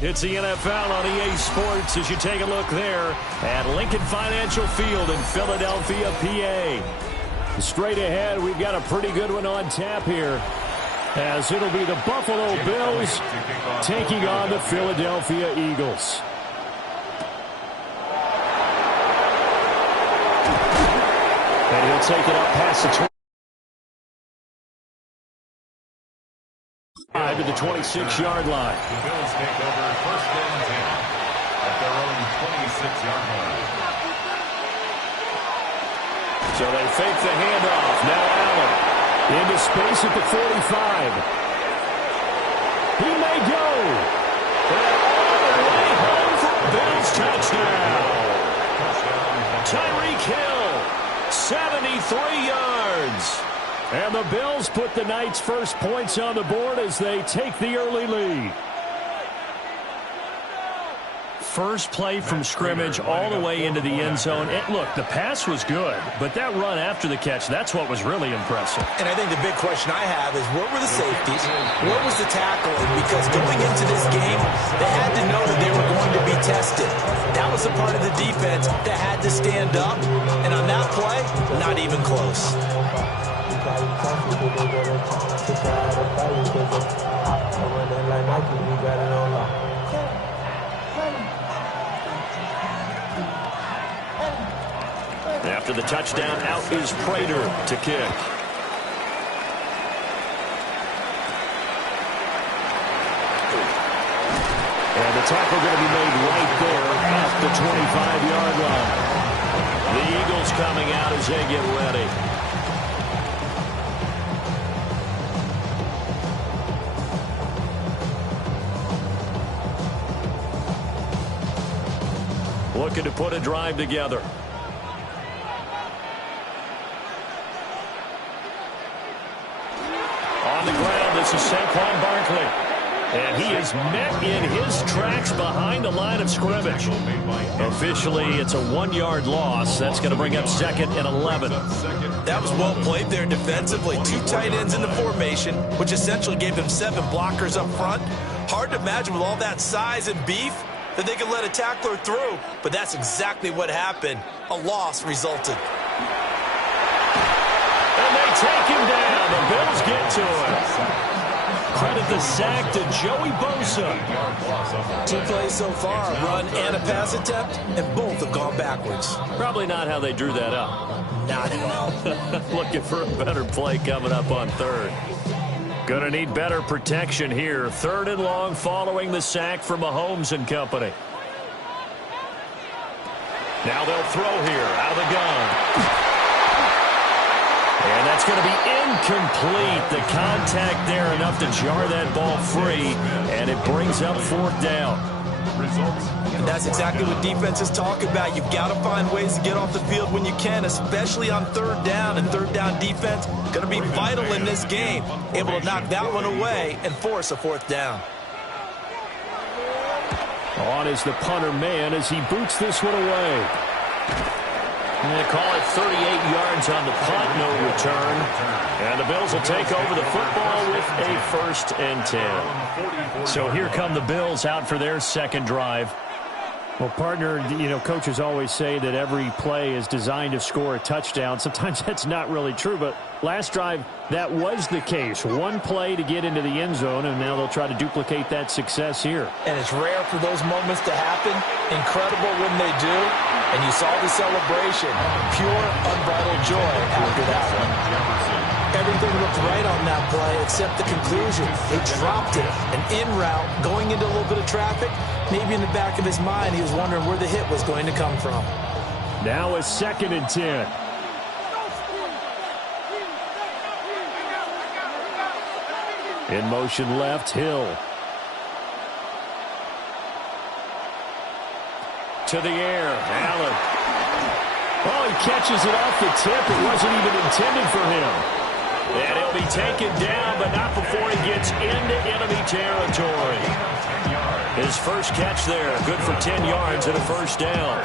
It's the NFL on EA Sports as you take a look there at Lincoln Financial Field in Philadelphia, PA. Straight ahead, we've got a pretty good one on tap here, as it'll be the Buffalo Bills taking on the Philadelphia Eagles. And he'll take it up past the 25 to the 26-yard line. The Bills take over first and 10 at their own 26-yard line. So they fake the handoff. Now Allen into space at the 45. He may go. And all the way home for a Bills touchdown. Tyreek Hill, 73 yards. And the Bills put the Knights' first points on the board as they take the early lead. First play from scrimmage all the way into the end zone. And look, the pass was good, but that run after the catch, that's what was really impressive. And I think the big question I have is, what were the safeties? What was the tackling? Because going into this game, they had to know that they were going to be tested. That was a part of the defense that had to stand up. And on that play, not even close. After the touchdown, out is Prater to kick. And the tackle going to be made right there at the 25-yard line. The Eagles coming out as they get ready. Looking to put a drive together. On the ground, this is Saquon Barkley. And he is met in his tracks behind the line of scrimmage. Officially, it's a 1-yard loss. That's going to bring up 2nd and 11. That was well played there defensively. 2 tight ends in the formation, which essentially gave them 7 blockers up front. Hard to imagine with all that size and beef that they could let a tackler through. But that's exactly what happened. A loss resulted. And they take him down. The Bills get to him. Credit the sack to Joey Bosa. 2 plays so far, a run and a pass attempt, and both have gone backwards. Probably not how they drew that up. Not at all. Looking for a better play coming up on 3rd. Gonna need better protection here. 3rd and long following the sack from Mahomes and company. Now they'll throw here out of the gun. And that's going to be incomplete. The contact there enough to jar that ball free, and it brings up 4th down. And that's exactly what defenses talk about. You've got to find ways to get off the field when you can, especially on 3rd down. And 3rd down defense going to be vital in this game. Able to knock that one away and force a 4th down. On is the punter man as he boots this one away. And they call it 38 yards on the punt, no return. And the Bills will take over the football with a 1st and 10. So here come the Bills out for their 2nd drive. Well, partner, you know, coaches always say that every play is designed to score a touchdown. Sometimes that's not really true, but last drive, that was the case. 1 play to get into the end zone, and now they'll try to duplicate that success here. And it's rare for those moments to happen. Incredible when they do. And you saw the celebration. Pure, unbridled joy after that one. Everything looked right on that play except the conclusion. He dropped it. An in route, going into a little bit of traffic. Maybe in the back of his mind, he was wondering where the hit was going to come from. Now a 2nd and 10. In motion left, Hill. To the air, Allen. Oh, he catches it off the tip. It wasn't even intended for him. And he'll He'll be taken down, but not before he gets into enemy territory. His first catch there, good for 10 yards and a first down.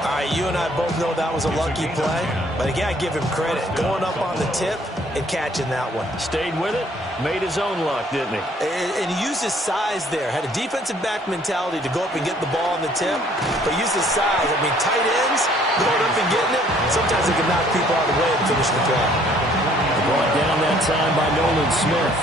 All right, you and I both know that was a lucky play, but again, I give him credit. Going up on the tip and catching that one. Stayed with it, made his own luck, didn't he? And he used his size there. Had a defensive back mentality to go up and get the ball on the tip, but used his size. I mean, tight ends, going up and getting it, sometimes they can knock people out of the way and finish the play. Brought down that time by Nolan Smith.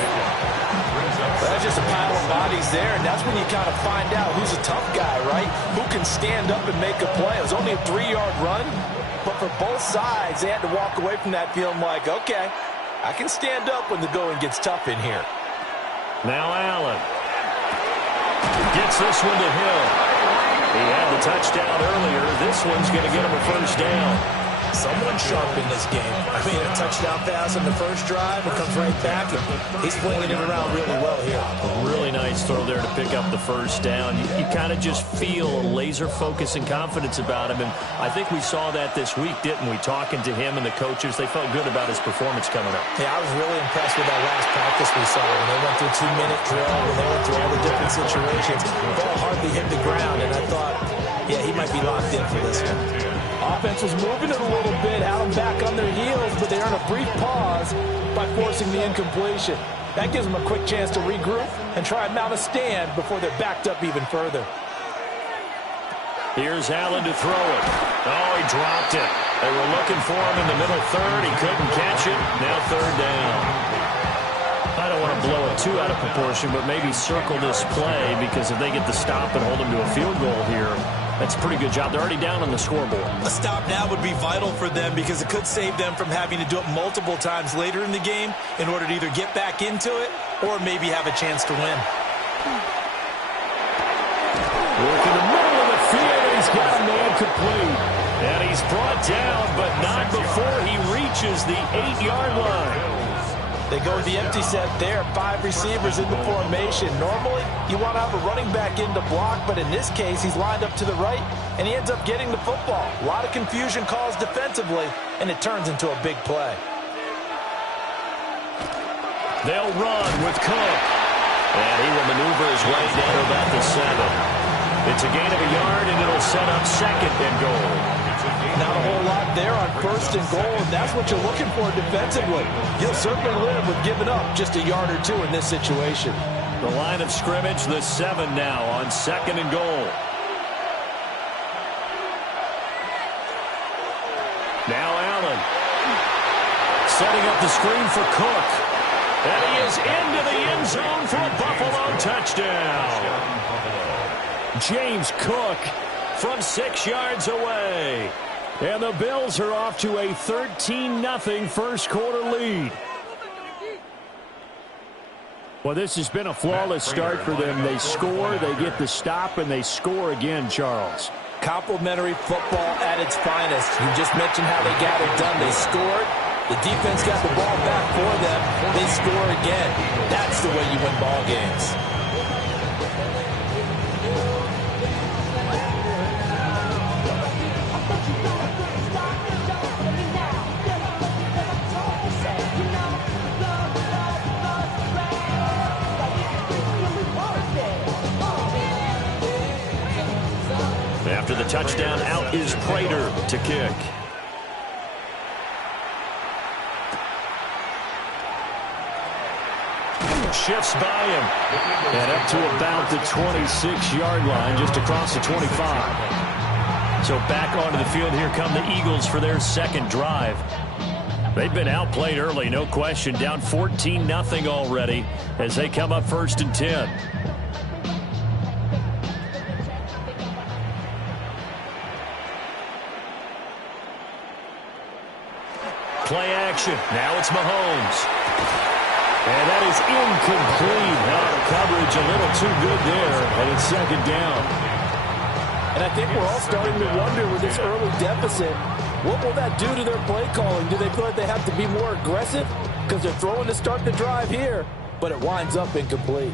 But that's just a pile of bodies there, and that's when you kind of find out who's a tough guy, right? Who can stand up and make a play. It was only a 3-yard run, but for both sides, they had to walk away from that feeling like, okay, I can stand up when the going gets tough in here. Now Allen gets this one to Hill. He had the touchdown earlier. This one's going to get him a first down. Someone sharp in this game. I mean, a touchdown pass on the first drive, it comes right back, and he's flinging it around really well here. Really nice throw there to pick up the first down. You kind of just feel a laser focus and confidence about him, and I think we saw that this week, didn't we? Talking to him and the coaches, they felt good about his performance coming up. Yeah, I was really impressed with that last practice we saw when they went through a 2-minute drill, when they went through all the different situations. The ball hardly hit the ground, and I thought, yeah, he might be locked in for this one. Offense was moving it a little bit, had them back on their heels, but they earned a brief pause by forcing the incompletion. That gives them a quick chance to regroup and try and mount a stand before they're backed up even further. Here's Allen to throw it. Oh, he dropped it. They were looking for him in the middle third. He couldn't catch it. Now third down. I don't want to blow it too out of proportion, but maybe circle this play, because if they get the stop and hold them to a field goal here, that's a pretty good job. They're already down on the scoreboard. A stop now would be vital for them, because it could save them from having to do it multiple times later in the game in order to either get back into it or maybe have a chance to win. Look in the middle of the field. He's got a man complete. And he's brought down, but not before he reaches the 8-yard line. They go with the empty set there. 5 receivers in the formation. Normally, you want to have a running back in to block, but in this case, he's lined up to the right, and he ends up getting the football. A lot of confusion caused defensively, and it turns into a big play. They'll run with Cook. And he will maneuver his way down to about the 7. It's a gain of a yard, and it'll set up second and goal. Not a whole lot there on first and goal, and that's what you're looking for defensively. You'll certainly live with giving up just a yard or two in this situation. The line of scrimmage, the 7 now on second and goal. Now Allen. Setting up the screen for Cook. And he is into the end zone for a Buffalo touchdown. James Cook from 6 yards away. And the Bills are off to a 13-0 first quarter lead. Well, this has been a flawless start for them. They score, they get the stop, and they score again, Charles. Complimentary football at its finest. You just mentioned how they got it done. They scored. The defense got the ball back for them. They score again. That's the way you win ball games. After the touchdown, out is Prater to kick. Shifts by him. And up to about the 26-yard line, just across the 25. So back onto the field, here come the Eagles for their second drive. They've been outplayed early, no question. Down 14-0 already as they come up first and 10. Play action. Now it's Mahomes. And that is incomplete. Coverage a little too good there, and it's second down. And I think we're all starting to wonder with this early deficit, what will that do to their play calling? Do they feel like they have to be more aggressive? Because they're throwing to start the drive here, but it winds up incomplete.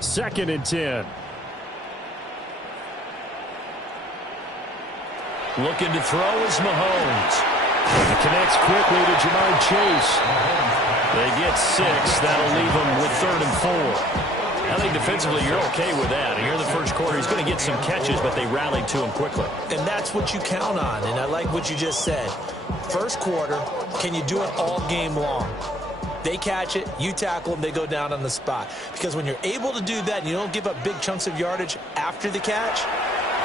Second and 10. Looking to throw is Mahomes. He connects quickly to Jamar Chase. They get 6. That'll leave them with 3rd and 4. I think defensively you're okay with that. Here in the first quarter, he's going to get some catches, but they rallied to him quickly. And that's what you count on, and I like what you just said. First quarter, can you do it all game long? They catch it, you tackle them, they go down on the spot. Because when you're able to do that and you don't give up big chunks of yardage after the catch,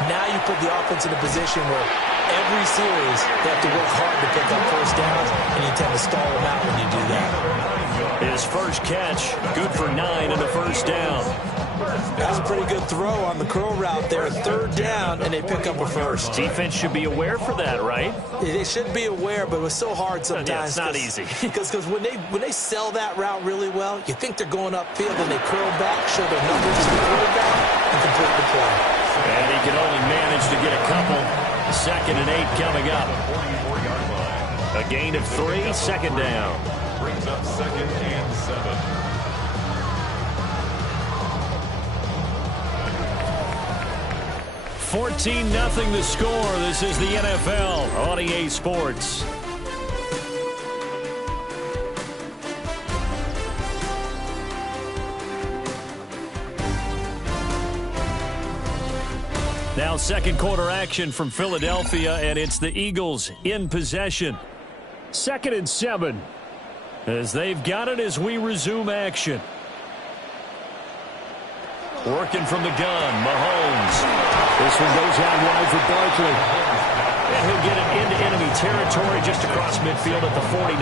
now you put the offense in a position where every series they have to work hard to pick up first downs, and you tend to stall them out when you do that. His first catch, good for 9 and a first down. That was a pretty good throw on the curl route there. 3rd down, and they pick up a first. Defense should be aware for that, right? They should be aware, but it was so hard sometimes. Yeah, it's not easy. Because when they sell that route really well, you think they're going upfield, and they curl back, show their numbers to the quarterback, and complete the play. And he can only manage to get a couple. 2nd and 8 coming up. A gain of 3, 2nd down. Brings up 2nd and 7. $14-0 the score. This is the NFL on EA Sports. Now second quarter action from Philadelphia, and it's the Eagles in possession. 2nd and 7 as they've got it as we resume action. Working from the gun, Mahomes. This one goes out wide for Barkley. And he'll get it into enemy territory just across midfield at the 49.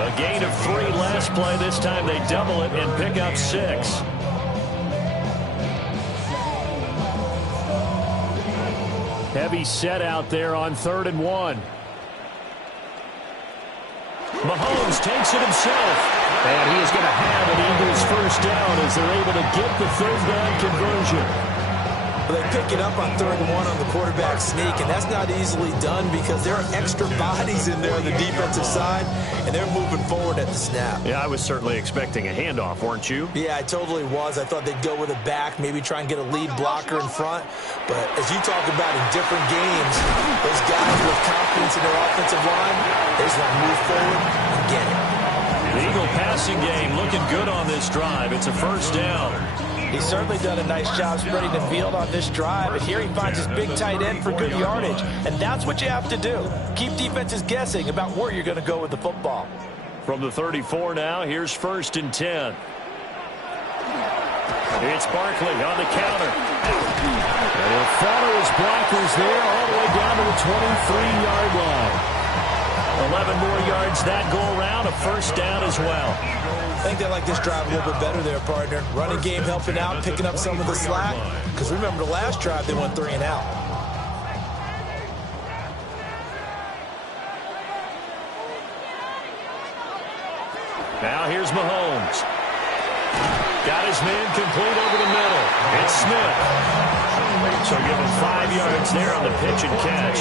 A gain of 3 last play. This time they double it and pick up 6. Heavy set out there on 3rd and 1. Mahomes takes it himself. And he is going to have an Eagles first down as they're able to get the 3rd down conversion. Well, they pick it up on 3rd and 1 on the quarterback sneak, and that's not easily done because there are extra bodies in there on the defensive side, and they're moving forward at the snap. Yeah, I was certainly expecting a handoff, weren't you? Yeah, I totally was. I thought they'd go with a back, maybe try and get a lead blocker in front. But as you talk about in different games, those guys with confidence in their offensive line, they just want to move forward and get it. The Eagle passing game looking good on this drive. It's a first down. He's certainly done a nice job spreading the field on this drive, and here he finds his big tight end for good yardage. And that's what you have to do. Keep defenses guessing about where you're going to go with the football. From the 34 now, here's 1st and 10. It's Barkley on the counter. And he'll follow his blockers there all the way down to the 23-yard line. 11 more yards that go around, a first down as well. I think they like this drive a little bit better there, partner. Running game helping out, picking up some of the slack. Because remember the last drive, they went 3 and out. Now here's Mahomes. Got his man complete over the middle. It's Smith. So give him 5 yards there on the pitch and catch.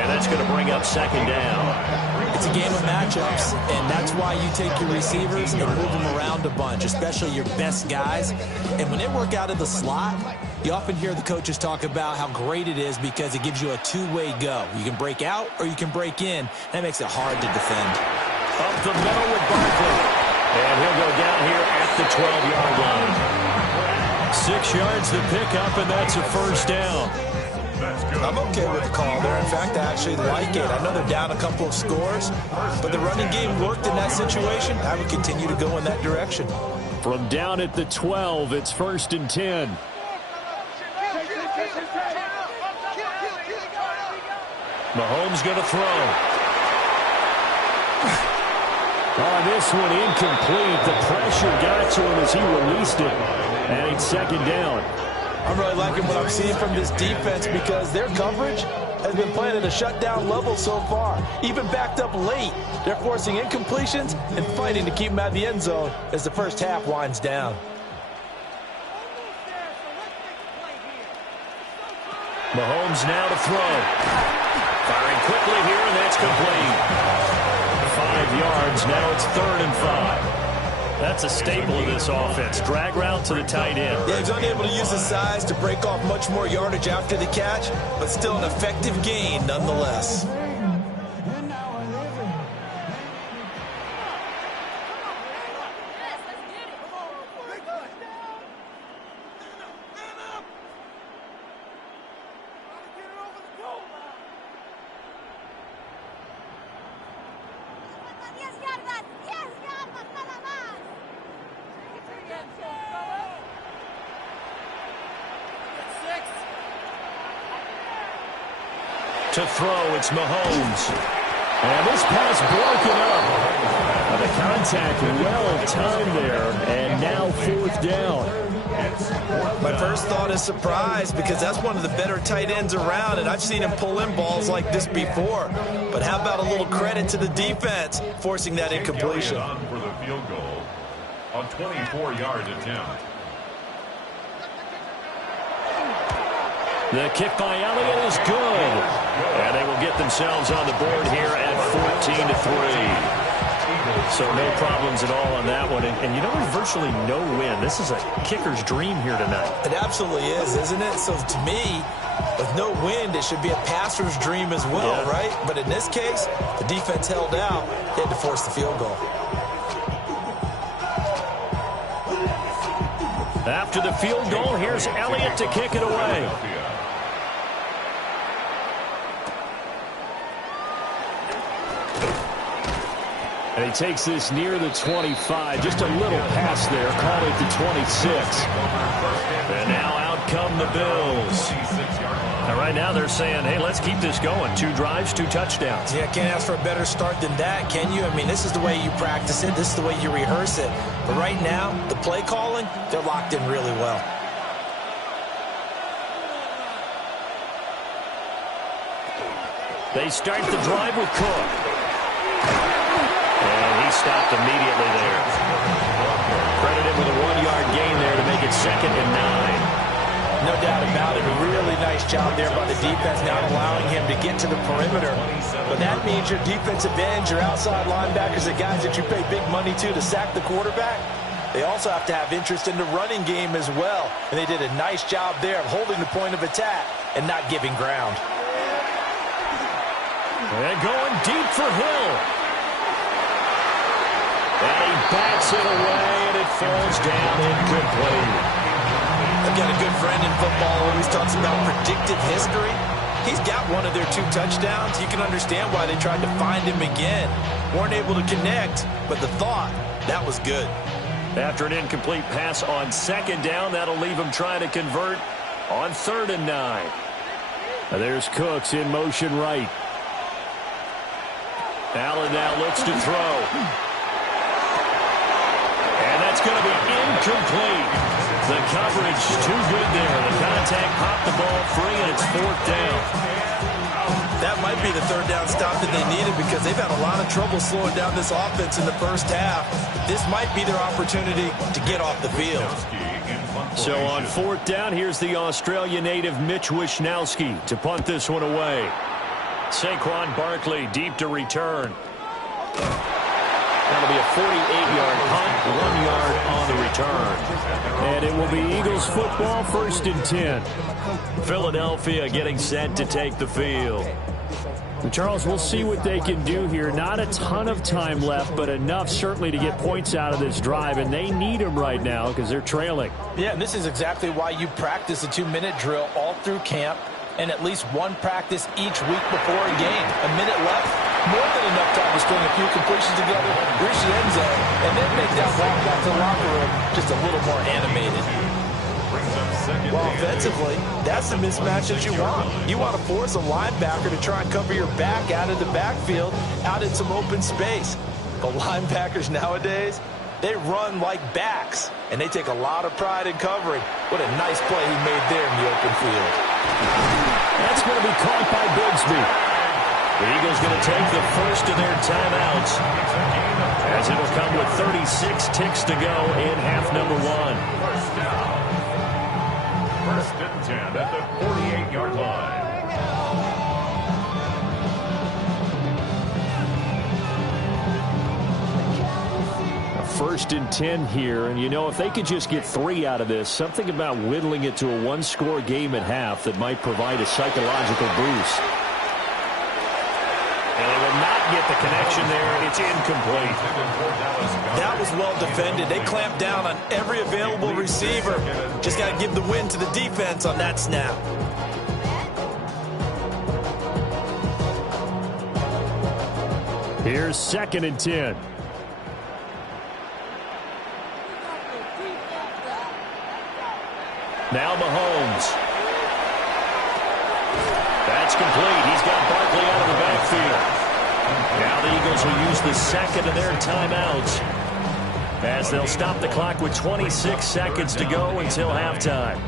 And that's going to bring up 2nd down. It's a game of matchups, and that's why you take your receivers and move them around a bunch, especially your best guys. And when they work out of the slot, you often hear the coaches talk about how great it is because it gives you a two-way go. You can break out or you can break in. That makes it hard to defend. Up the middle with Barkley. And he'll go down here at the 12-yard line. 6 yards to pick up, and that's a first down. I'm okay with the call there. In fact, I actually like it. I know they're down a couple of scores, but the running game worked in that situation. I would continue to go in that direction. From down at the 12, it's 1st and 10. Mahomes going to throw. On this one, incomplete. The pressure got to him as he released it. And it's 2nd down. I'm really liking what I'm seeing from this defense because their coverage has been playing at a shutdown level so far. Even backed up late, they're forcing incompletions and fighting to keep them out of the end zone as the first half winds down. Mahomes now to throw. Firing quickly here, and that's complete. 5 yards, now it's 3rd and 5. That's a staple of this offense. Drag route to the tight end. Yeah, he's unable to use his size to break off much more yardage after the catch, but still an effective gain nonetheless. To throw, it's Mahomes. And this pass broken up. The contact well timed there, and now 4th down. My first thought is surprise because that's one of the better tight ends around, and I've seen him pull in balls like this before. But how about a little credit to the defense forcing that incompletion? For the field goal, a 24-yard attempt. The kick by Elliott is good. And they will get themselves on the board here at 14-3. So no problems at all on that one. And you know, there's virtually no win. This is a kicker's dream here tonight. It absolutely is, isn't it? So to me, with no wind, it should be a passer's dream as well, right? But in this case, the defense held out. They had to force the field goal. After the field goal, here's Elliott to kick it away. And he takes this near the 25. Just a little pass there. Call it the 26. And now out come the Bills. And right now they're saying, hey, let's keep this going. 2 drives, 2 touchdowns. Yeah, can't ask for a better start than that, can you? I mean, this is the way you practice it. This is the way you rehearse it. But right now, the play calling, they're locked in really well. They start the drive with Cook. And he stopped immediately there. Credit him with a 1-yard gain there to make it 2nd and 9. No doubt about it. A really nice job there by the defense, not allowing him to get to the perimeter. But that means your defensive ends, your outside linebackers, the guys that you pay big money to sack the quarterback, they also have to have interest in the running game as well. And they did a nice job there of holding the point of attack and not giving ground. And going deep for Hill. And he bats it away, and it falls down incomplete. I've got a good friend in football who always talks about predictive history. He's got one of their 2 touchdowns. You can understand why they tried to find him again. Weren't able to connect, but the thought, that was good. After an incomplete pass on 2nd down, that'll leave him trying to convert on 3rd and 9. Now there's Cooks in motion right. Allen now looks to throw. And that's going to be incomplete. The coverage too good there. The contact popped the ball free, and it's 4th down. That might be the 3rd down stop that they needed because they've had a lot of trouble slowing down this offense in the first half. This might be their opportunity to get off the field. So on 4th down, here's the Australia native Mitch Wishnowsky to punt this one away. Saquon Barkley deep to return. That'll be a 48-yard punt, 1 yard on the return. And it will be Eagles football, 1st and 10. Philadelphia getting set to take the field. And Charles, we'll see what they can do here. Not a ton of time left, but enough certainly to get points out of this drive, and they need them right now because they're trailing. Yeah, and this is exactly why you practice a 2-minute drill all through camp and at least 1 practice each week before a game. A minute left, more than enough time to string a few completions together, reach the end zone, and then make that walk back to the locker room just a little more animated. Well, offensively, that's the mismatch that you want. You want to force a linebacker to try and cover your back out of the backfield, out in some open space. But linebackers nowadays, they run like backs, and they take a lot of pride in covering. What a nice play he made there in the open field. That's going to be caught by Bigsby. The Eagles going to take the first of their timeouts, as it'll come with 36 ticks to go in half number 1. First down. 1st and 10 at the 48-yard line. First and 10 here, and you know, if they could just get 3 out of this, something about whittling it to a 1-score game at half that might provide a psychological boost. And they will not get the connection there. It's incomplete. That was well defended. They clamped down on every available receiver. Just got to give the win to the defense on that snap. Here's 2nd and 10. Now Mahomes. That That's complete. He's got Barkley out of the backfield. Now the Eagles will use the second of their timeouts as they'll stop the clock with 26 seconds to go until halftime.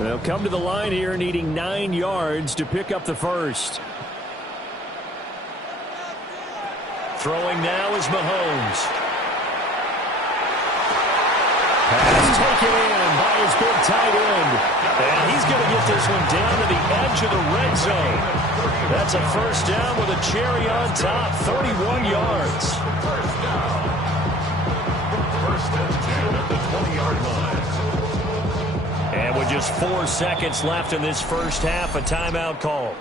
They'll come to the line here needing 9 yards to pick up the first. Throwing now is Mahomes. Pass taken in by his big tight end. And he's going to get this one down to the edge of the red zone. That's a first down with a cherry on top, 31 yards. First and 10 at the 20-yard line. And with just 4 seconds left in this first half, a timeout call.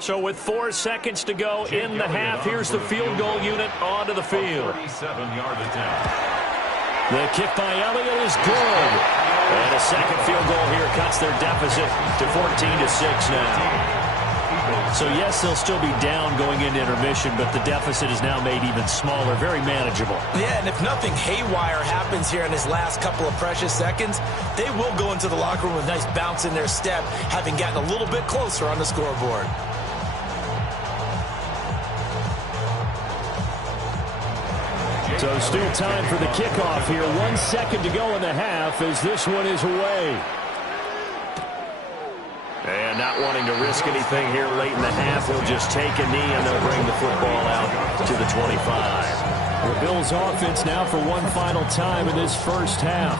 So with 4 seconds to go in the half, here's the field goal unit onto the field. 37-yard attempt. The kick by Elliott is good. And a second field goal here cuts their deficit to 14-6 now. So yes, they'll still be down going into intermission, but the deficit is now made even smaller, very manageable. Yeah, and if nothing haywire happens here in his last couple of precious seconds, they will go into the locker room with a nice bounce in their step, having gotten a little bit closer on the scoreboard. So still time for the kickoff here. 1 second to go in the half as this one is away. And not wanting to risk anything here late in the half, they'll just take a knee and they'll bring the football out to the 25. The Bills offense now for one final time in this first half.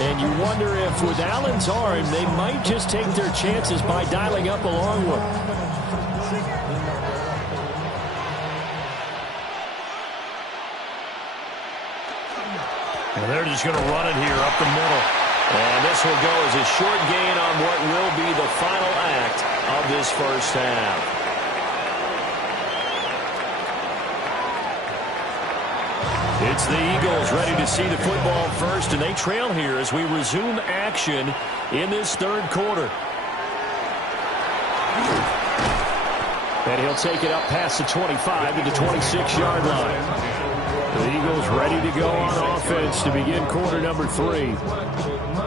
And you wonder if with Allen's arm, they might just take their chances by dialing up a long one. And they're just going to run it here up the middle. And this will go as a short gain on what will be the final act of this first half. It's the Eagles ready to see the football first, and they trail here as we resume action in this third quarter. And he'll take it up past the 25 to the 26-yard line. The Eagles ready to go on offense to begin quarter number 3.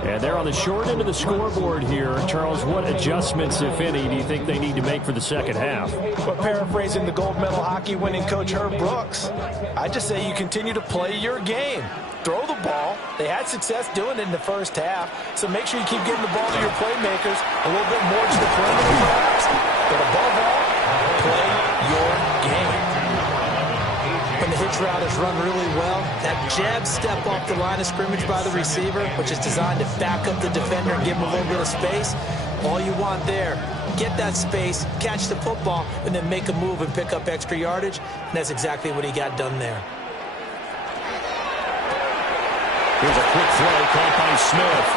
And they're on the short end of the scoreboard here. Charles, what adjustments, if any, do you think they need to make for the second half? But paraphrasing the gold medal hockey winning coach Herb Brooks, I just say you continue to play your game. Throw the ball. They had success doing it in the first half, so make sure you keep getting the ball to your playmakers a little bit more to the perimeter perhaps. But above all, play your game. When the hitch route is run really well, that jab step off the line of scrimmage by the receiver, which is designed to back up the defender and give him a little bit of space, all you want there, get that space, catch the football, and then make a move and pick up extra yardage, and that's exactly what he got done there. Here's a quick throw caught by Smith.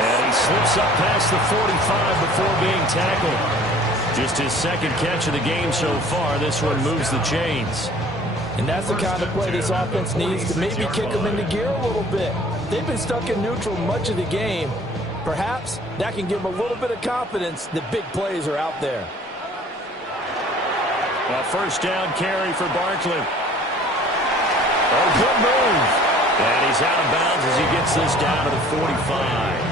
And he slips up past the 45 before being tackled. Just his second catch of the game so far. This one moves the chains. And that's the kind of play this offense needs to maybe kick them into gear a little bit. They've been stuck in neutral much of the game. Perhaps that can give them a little bit of confidence that big plays are out there. A first down carry for Barkley. Oh, good move. And he's out of bounds as he gets this down to the 45.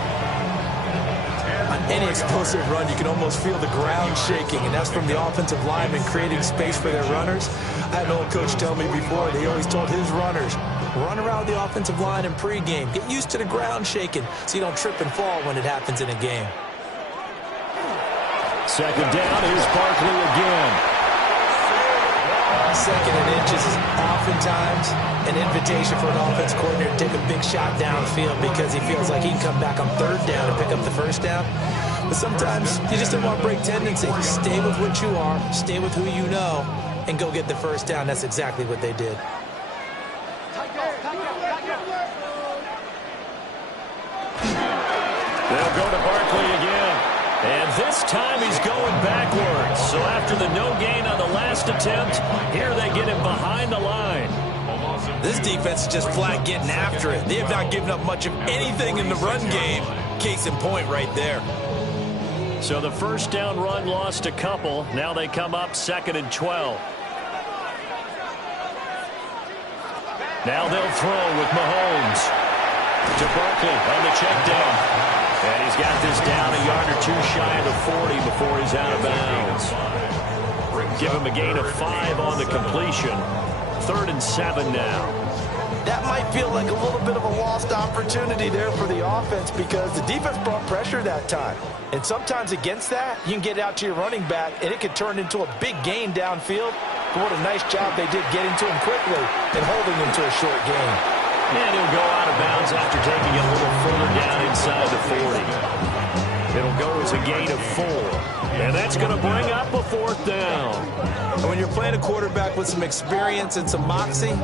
On any explosive run, you can almost feel the ground shaking, and that's from the offensive linemen creating space for their runners. I had an old coach tell me before, they always told his runners, run around the offensive line in pregame. Get used to the ground shaking so you don't trip and fall when it happens in a game. Second down, here's Barkley again. Second and inches is oftentimes an invitation for an offense coordinator to take a big shot downfield because he feels like he can come back on third down and pick up the first down. But sometimes you just don't want to break tendency. Stay with what you are, stay with who you know, and go get the first down. That's exactly what they did. They'll go to Barkley again. And this time he's going backwards. So after the no gain on the last attempt, here they get him behind the line. This defense is just flat getting after it. They have not given up much of anything in the run game. Case in point right there. So the first down run lost a couple. Now they come up 2nd and 12. Now they'll throw with Mahomes to Barkley on the check down. And he's got this down a yard or two shy of the 40 before he's out of bounds. Give him a gain of 5 on the completion. 3rd and 7 now. That might feel like a little bit of a lost opportunity there for the offense because the defense brought pressure that time. And sometimes against that, you can get out to your running back, and it can turn into a big gain downfield. But what a nice job they did getting to him quickly and holding him to a short gain. And he'll go out of bounds after taking it a little further down inside the 40. It'll go as a gain of 4. And that's going to bring up a 4th down. And when you're playing a quarterback with some experience and some moxie,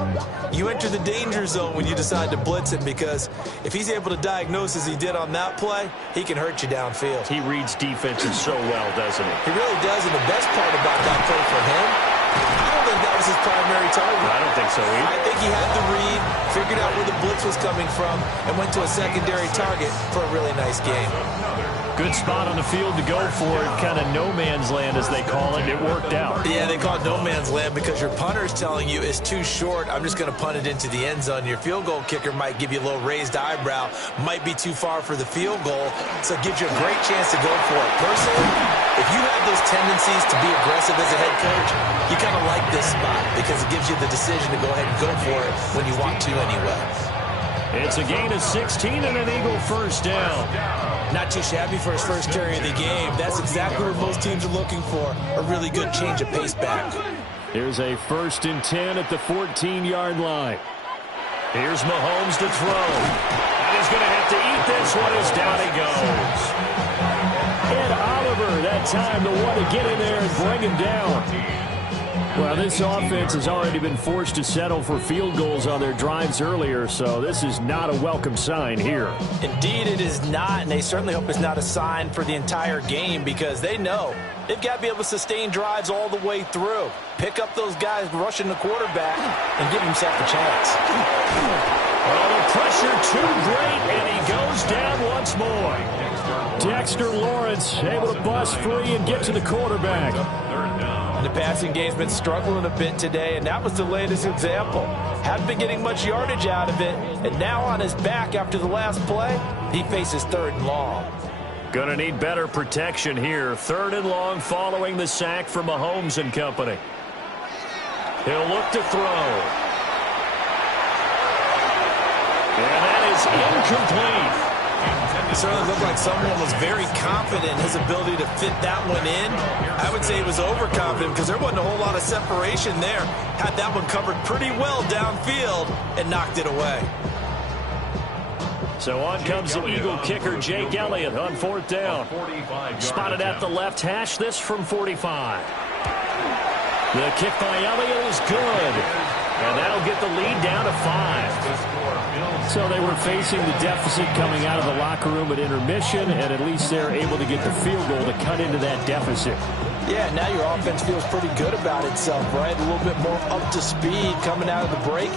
you enter the danger zone when you decide to blitz him because if he's able to diagnose as he did on that play, he can hurt you downfield. He reads defenses so well, doesn't he? He really does, and the best part about that play for him, I don't think that was his primary target. I don't think so either. I think he had the read, figured out where the blitz was coming from, and went to a secondary target for a really nice game. Good spot on the field to go for it, kind of no man's land as they call it. It worked out. Yeah, they call it no man's land because your punter's telling you it's too short. I'm just going to punt it into the end zone. Your field goal kicker might give you a little raised eyebrow, might be too far for the field goal, so it gives you a great chance to go for it. Personally, if you have those tendencies to be aggressive as a head coach, you kind of like this spot because it gives you the decision to go ahead and go for it when you want to anyway. It's a gain of 16 and an Eagle first down. Not too shabby for his first carry of the game. That's exactly what most teams are looking for, a really good change of pace back. Here's a 1st and 10 at the 14-yard line. Here's Mahomes to throw. And he's going to have to eat this one as down he goes. And Oliver, that time, the one to get in there and bring him down. Well, this offense has already been forced to settle for field goals on their drives earlier, so this is not a welcome sign here. Indeed, it is not, and they certainly hope it's not a sign for the entire game because they know they've got to be able to sustain drives all the way through. Pick up those guys rushing the quarterback and give himself a chance. Well, the pressure too great, and he goes down once more. Dexter Lawrence able to bust free and get to the quarterback. The passing game's been struggling a bit today, and that was the latest example. Hadn't been getting much yardage out of it, and now on his back after the last play, he faces 3rd and long. Gonna need better protection here. 3rd and long following the sack from Mahomes and company. He'll look to throw. And that is incomplete. It certainly looked like someone was very confident in his ability to fit that one in. I would say he was overconfident because there wasn't a whole lot of separation there. Had that one covered pretty well downfield and knocked it away. So on comes the Eagle kicker, Jake Elliott, on 4th down. Spotted at the left hash, this from 45. The kick by Elliott is good. And that'll get the lead down to 5. So they were facing the deficit coming out of the locker room at intermission, and at least they're able to get the field goal to cut into that deficit. Yeah, now your offense feels pretty good about itself, right? A little bit more up to speed coming out of the break.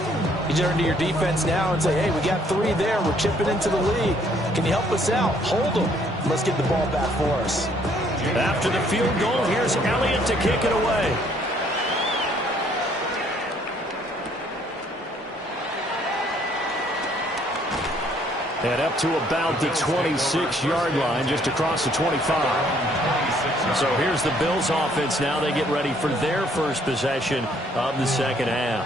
You turn to your defense now and say, hey, we got 3 there. We're chipping into the lead. Can you help us out? Hold them. Let's get the ball back for us. After the field goal, here's Elliott to kick it away. And up to about the 26-yard line, just across the 25. So here's the Bills offense now. They get ready for their first possession of the second half.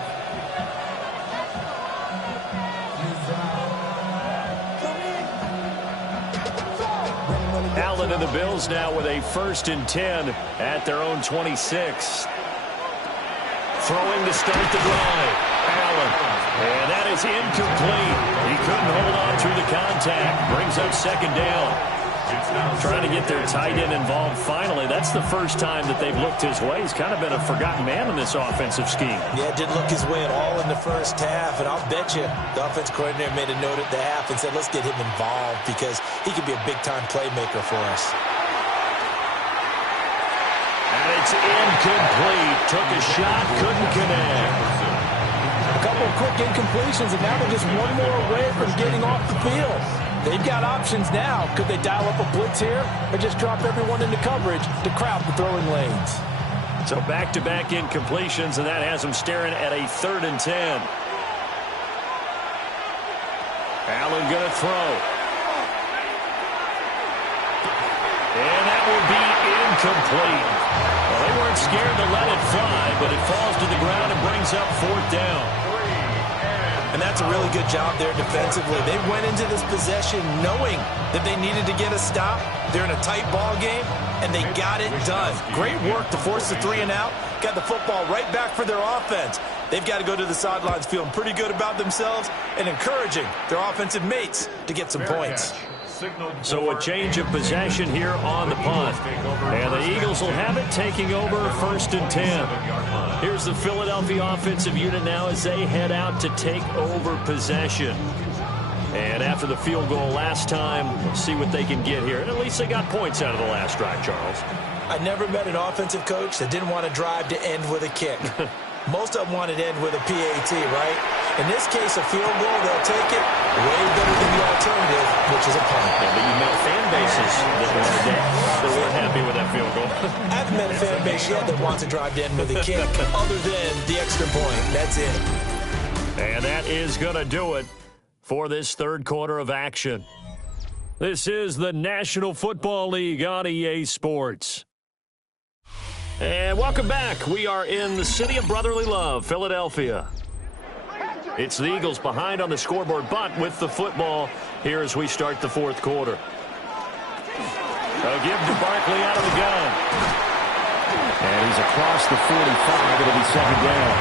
Allen and the Bills now with a 1st and 10 at their own 26. Throwing to start the drive. Allen. And that is incomplete. He couldn't hold on through the contact. Brings up 2nd down. Trying to get their tight end involved finally. That's the first time that they've looked his way. He's kind of been a forgotten man in this offensive scheme. Yeah, didn't look his way at all in the first half. And I'll bet you the offense coordinator made a note at the half and said, let's get him involved because he could be a big-time playmaker for us. And it's incomplete. Took a shot, couldn't connect. A couple of quick incompletions, and now they're just one more away from getting off the field. They've got options now. Could they dial up a blitz here or just drop everyone into coverage to crowd the throwing lanes? So back-to-back incompletions, and that has them staring at a 3rd and 10. Allen going to throw. And that will be incomplete. Well, they weren't scared to let it fly, but it falls to the ground and brings up 4th down. And that's a really good job there defensively. They went into this possession knowing that they needed to get a stop. They're in a tight ball game, and they got it done. Great work to force the 3 and out. Got the football right back for their offense. They've got to go to the sidelines feeling pretty good about themselves and encouraging their offensive mates to get some points. So a change of possession here on the punt. And the Eagles will have it, taking over 1st and 10. Here's the Philadelphia offensive unit now as they head out to take over possession. And after the field goal last time, we'll see what they can get here. And at least they got points out of the last drive, Charles. I never met an offensive coach that didn't want to drive to end with a kick. Most of them want to end with a PAT, right? In this case, a field goal, they'll take it way better than the alternative, which is a punt. Yeah, but you met fan bases that weren't happy with that field goal. I haven't met a fan base yet that wants to drive to end with a kick other than the extra point. That's it. And that is going to do it for this 3rd quarter of action. This is the National Football League on EA Sports. And welcome back. We are in the city of brotherly love, Philadelphia. It's the Eagles behind on the scoreboard, but with the football here as we start the 4th quarter. A give to Barkley out of the gun. And he's across the 45. It'll be 2nd down.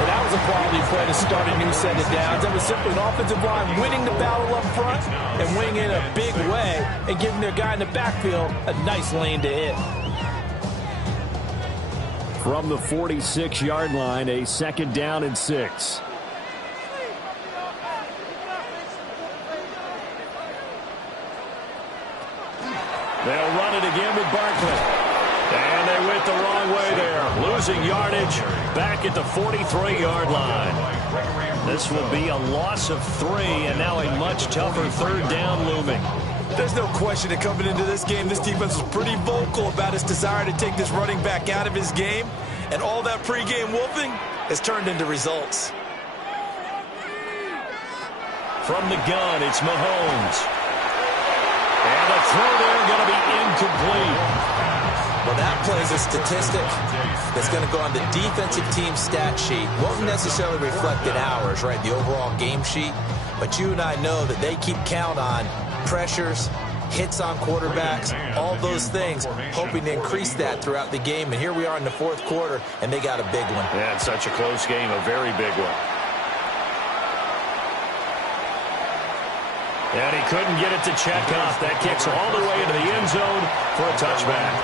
And that was a quality play to start a new set of downs. That was simply an offensive line winning the battle up front and winning in a big way and giving their guy in the backfield a nice lane to hit. From the 46-yard line, a 2nd down and 6. They'll run it again with Barkley. And they went the wrong way there. Losing yardage back at the 43-yard line. This will be a loss of 3, and now a much tougher 3rd down looming. There's no question that coming into this game, this defense was pretty vocal about its desire to take this running back out of his game. And all that pregame wolfing has turned into results. From the gun, it's Mahomes. And the throw there going to be incomplete. Well, that plays a statistic that's going to go on the defensive team stat sheet. Won't necessarily reflect in ours, right, the overall game sheet. But you and I know that they keep count on pressures, hits on quarterbacks, all those things, hoping to increase that throughout the game. And here we are in the 4th quarter, and they got a big one. Yeah, it's such a close game, a very big one. And he couldn't get it to check up. That kicks all the way into the end zone for a touchback.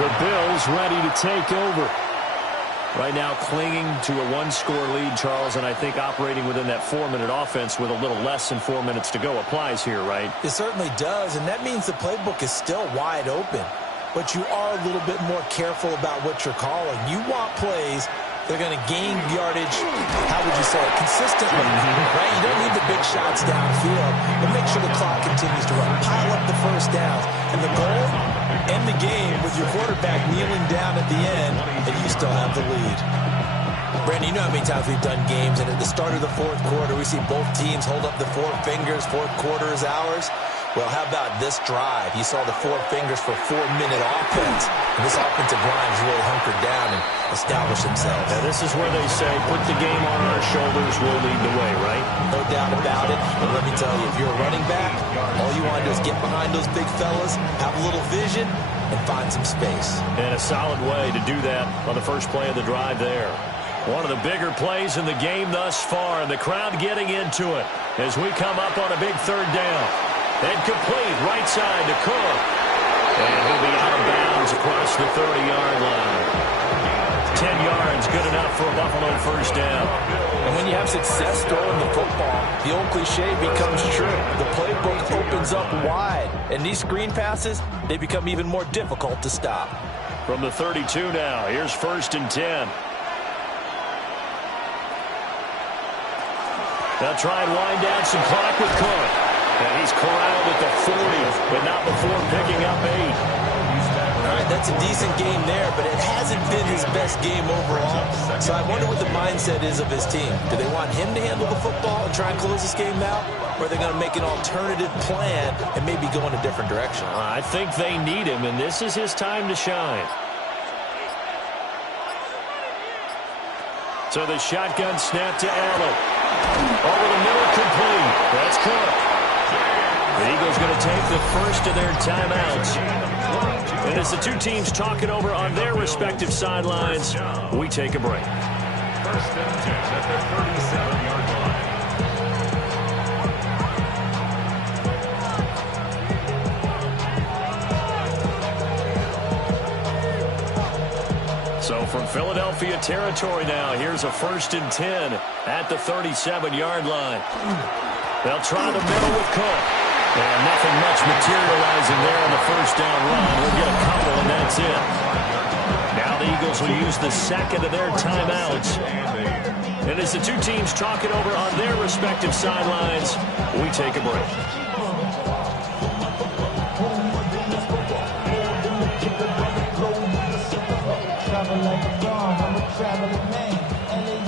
The Bills ready to take over. Right now clinging to a 1-score lead, Charles, and I think operating within that 4-minute offense with a little less than 4 minutes to go applies here, right? It certainly does, and that means the playbook is still wide open. But you are a little bit more careful about what you're calling. You want plays that are going to gain yardage, how would you say it, consistently, right? You don't need the big shots downfield, but make sure the clock continues to run. Pile up the 1st downs. And the goal, end the game with your quarterback kneeling down at the end, and you still have the lead. Brandon, you know how many times we've done games, and at the start of the 4th quarter, we see both teams hold up the 4 fingers, 4th quarter is ours. Well, how about this drive? You saw the 4 fingers for 4-minute offense, and this offensive line has really hunkered down and established themselves. Now, this is where they say, put the game on our shoulders, we'll lead the way, right? No doubt about it. But let me tell you, if you're a running back, all you want to do is get behind those big fellas, have a little vision, and find some space. And a solid way to do that on the first play of the drive there. One of the bigger plays in the game thus far, and the crowd getting into it as we come up on a big 3rd down. And complete, right side to Cook. And he'll be out of bounds across the 30-yard line. 10 yards, good enough for a Buffalo 1st down. And when you have success throwing the football, the old cliche becomes true. The playbook opens up wide. And these screen passes, they become even more difficult to stop. From the 32 now, here's 1st and 10. They'll try and wind down some clock with Cook. And he's corralled at the 40, but not before picking up 8. All right, that's a decent game there, but it hasn't been his best game overall. So I wonder what the mindset is of his team. Do they want him to handle the football and try and close this game out? Or are they going to make an alternative plan and maybe go in a different direction? I think they need him, and this is his time to shine. So the shotgun snap to Allen. Over the middle, complete. That's Cook. The Eagles going to take the first of their timeouts. And as the two teams talk it over on their respective sidelines, we take a break. 1st and 10 at the 37-yard line. So from Philadelphia territory now, here's a 1st and 10 at the 37-yard line. They'll try the middle with Cook. And nothing much materializing there on the 1st down run. We'll get a couple, and that's it. Now the Eagles will use the second of their timeouts. And as the two teams talk it over on their respective sidelines, we take a break.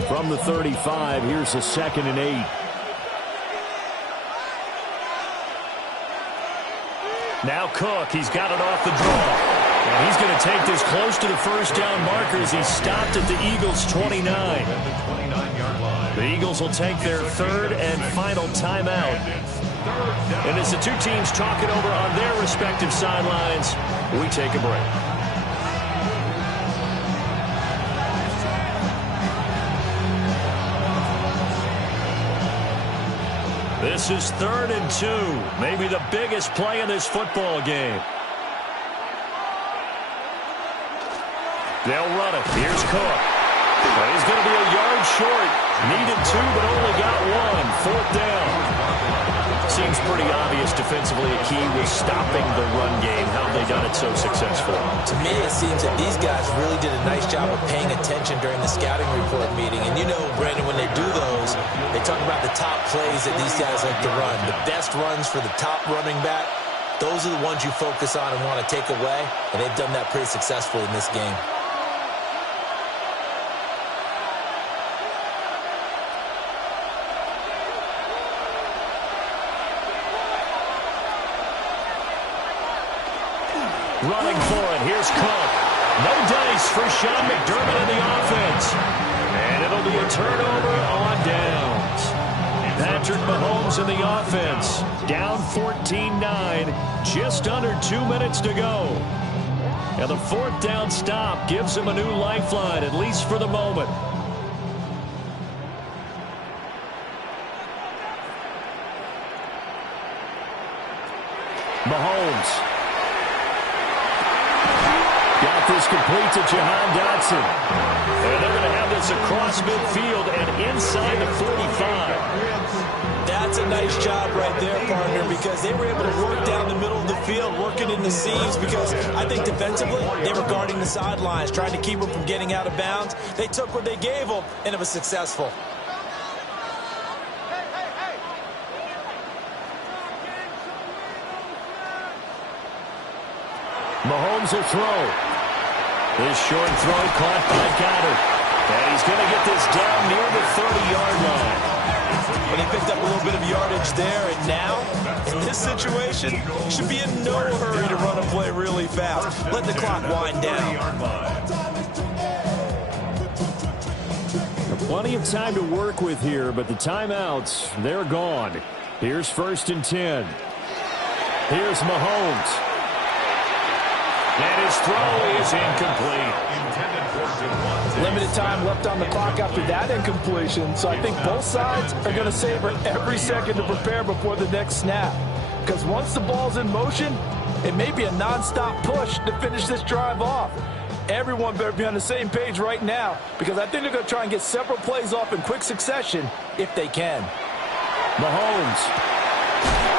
From the 35, here's a 2nd and 8. Now Cook, he's got it off the draw. And he's going to take this close to the 1st down marker as he's stopped at the Eagles' 29. The Eagles will take their 3rd and final timeout. And as the two teams talk it over on their respective sidelines, we take a break. This is 3rd and 2, maybe the biggest play in this football game. They'll run it. Here's Cook. He's going to be a yard short. Needed 2, but only got 1. 4th down. Seems pretty obvious defensively a key was stopping the run game. How have they done it so successfully? To me, it seems that these guys really did a nice job of paying attention during the scouting report meeting. And you know, Brandon, when they do those, they talk about the top plays that these guys like to run. The best runs for the top running back, those are the ones you focus on and want to take away. And they've done that pretty successfully in this game. Running for it. Here's Cook. No dice for Sean McDermott in the offense. And it'll be a turnover on downs. Patrick Mahomes in the offense. Down 14-9. Just under 2 minutes to go. And the 4th down stop gives him a new lifeline, at least for the moment. Mahomes. Got this complete to Jahan Dotson. And they're going to have this across midfield and inside the 45. That's a nice job right there, partner, because they were able to work down the middle of the field, working in the seams, because I think defensively they were guarding the sidelines, trying to keep them from getting out of bounds. They took what they gave them, and it was successful. Mahomes will throw. This short throw caught by Goddard. And he's going to get this down near the 30-yard line. But he picked up a little bit of yardage there, and now, in this situation, should be in no hurry to run a play really fast. Let the clock wind down. Plenty of time to work with here, but the timeouts, they're gone. Here's 1st and 10. Here's Mahomes. And his throw is incomplete. Limited time left on the clock after that incompletion, so I think both sides are going to savor every second to prepare before the next snap. Because once the ball's in motion, it may be a nonstop push to finish this drive off. Everyone better be on the same page right now, because I think they're going to try and get several plays off in quick succession if they can. Mahomes.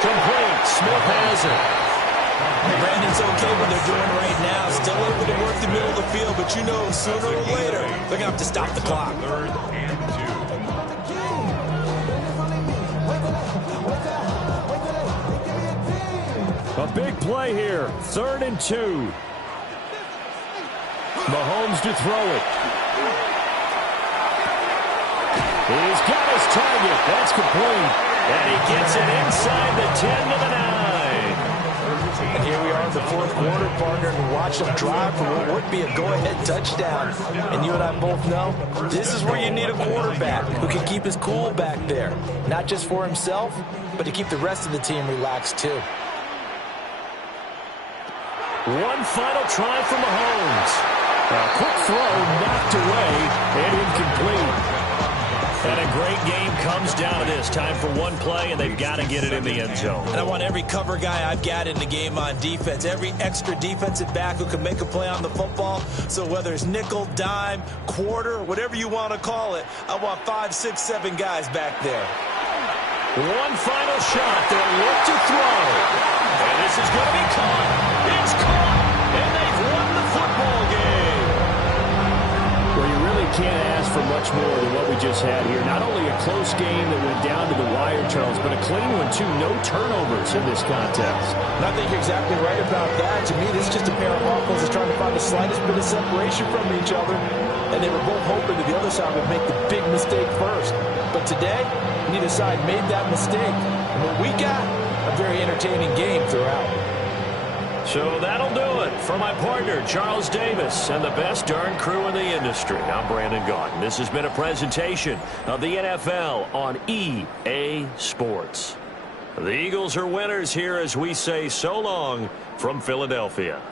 Complete. Smith has it. Brandon's okay what they're doing right now. Still able to work the middle of the field, but you know sooner or later they're going to have to stop the clock. 3rd and 2. A big play here. 3rd and 2. Mahomes to throw it. He's got his target. That's complete. And he gets it inside the 10 to the 9. And here we are in the 4th quarter, partner, and watch them drive for what would be a go-ahead touchdown. And you and I both know this is where you need a quarterback who can keep his cool back there. Not just for himself, but to keep the rest of the team relaxed too. One final try for Mahomes. A quick throw knocked away and incomplete. And a great game comes down to this. Time for one play, and they've got to get it in the end zone. And I want every cover guy I've got in the game on defense, every extra defensive back who can make a play on the football. So whether it's nickel, dime, quarter, whatever you want to call it, I want 5, 6, 7 guys back there. One final shot. They'll look to throw. And this is going to be caught. It's caught. And they've won the football game. Well, you really can't ask for much more than what we just had here. Not only a close game that went down to the wire, Charles, but a clean one, too. No turnovers in this contest. And I think you're exactly right about that. To me, this is just a pair of offenses trying to find the slightest bit of separation from each other. And they were both hoping that the other side would make the big mistake first. But today, neither side made that mistake. And what we got, a very entertaining game throughout. So that'll do it for my partner, Charles Davis, and the best darn crew in the industry. I'm Brandon Gaudin. This has been a presentation of the NFL on EA Sports. The Eagles are winners here as we say so long from Philadelphia.